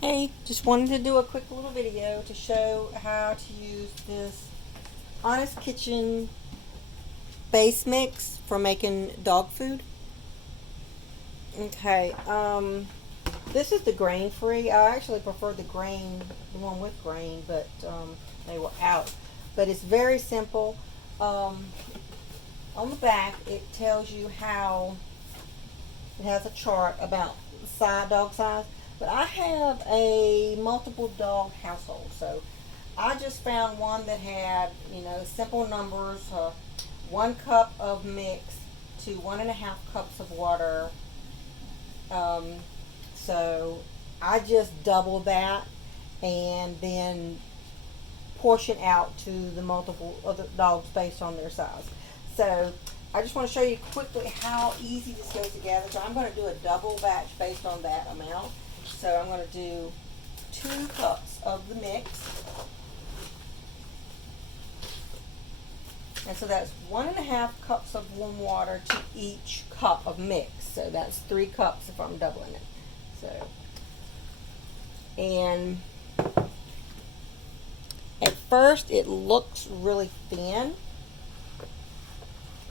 Hey, just wanted to do a quick little video to show how to use this Honest Kitchen base mix for making dog food. Okay, this is the grain free. I actually prefer the one with grain, but they were out. But it's very simple. Um, on the back, it tells you how it has a chart about dog size. But I have a multiple dog household, so I just found one that had, simple numbers: 1 cup of mix to 1.5 cups of water. Um, so I just double that and then portion out to the multiple other dogs based on their size. So I just want to show you quickly how easy this goes together. So I'm going to do a double batch based on that amount. So I'm going to do 2 cups of the mix. And so that's 1.5 cups of warm water to each cup of mix. So that's 3 cups if I'm doubling it. So, and at first it looks really thin,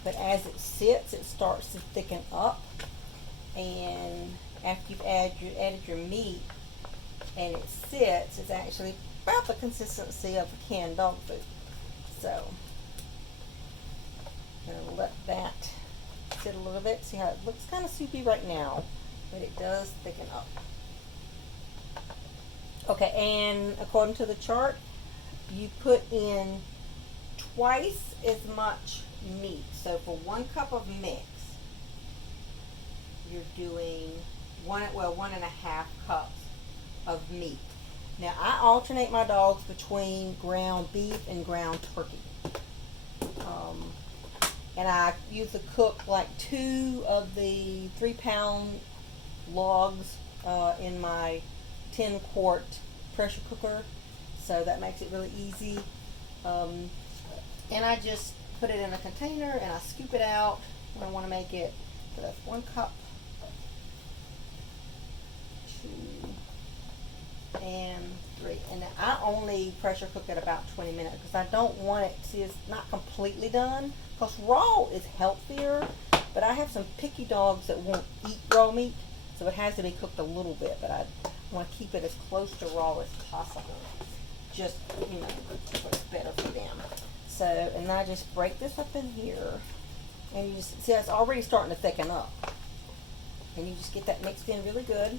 but as it sits, it starts to thicken up. And after you've added your meat and it sits, it's actually about the consistency of canned dog food. So I'm going to let that sit a little bit. See how it looks kind of soupy right now, but it does thicken up. Okay, and according to the chart, you put in twice as much meat. So for 1 cup of mix, you're doing 1.5 cups of meat. Now I alternate my dogs between ground beef and ground turkey. And I usually cook like 2 of the 3-pound logs in my 10-quart pressure cooker. So that makes it really easy. And I just put it in a container and I scoop it out when I want to make it. So that's 1 cup, 2, and 3. And I only pressure cook it about 20 minutes because I don't want it, see, it's not completely done. Because raw is healthier, but I have some picky dogs that won't eat raw meat, so it has to be cooked a little bit, but I want to keep it as close to raw as possible. Just, so it's better for them. So, and I just break this up in here, and you just see it's already starting to thicken up. And you just get that mixed in really good.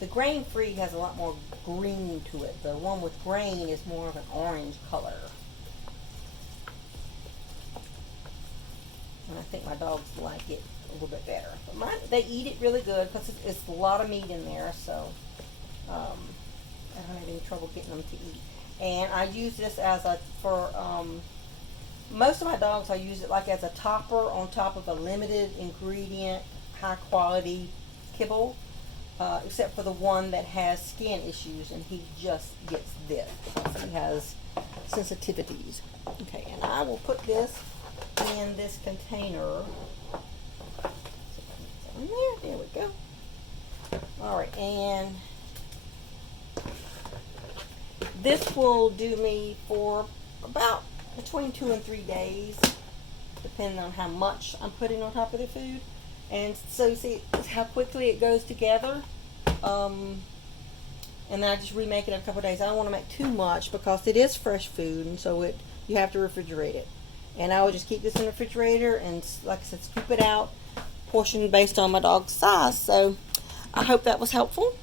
The grain free has a lot more green to it. The one with grain is more of an orange color. And I think my dogs like it a little bit better. But mine, they eat it really good because it's a lot of meat in there, so I don't have any trouble getting them to eat. And I use this as most of my dogs, I use it like as a topper on top of a limited ingredient, high quality kibble, except for the one that has skin issues, and he just gets this because he has sensitivities. Okay, and I will put this in this container. In there we go. All right, and this will do me for about between 2 and 3 days, depending on how much I'm putting on top of the food. And so you see how quickly it goes together. And then I just remake it in a couple of days. I don't want to make too much because it is fresh food, and so you have to refrigerate it. And I would just keep this in the refrigerator and, like I said, scoop it out, portion based on my dog's size. So I hope that was helpful.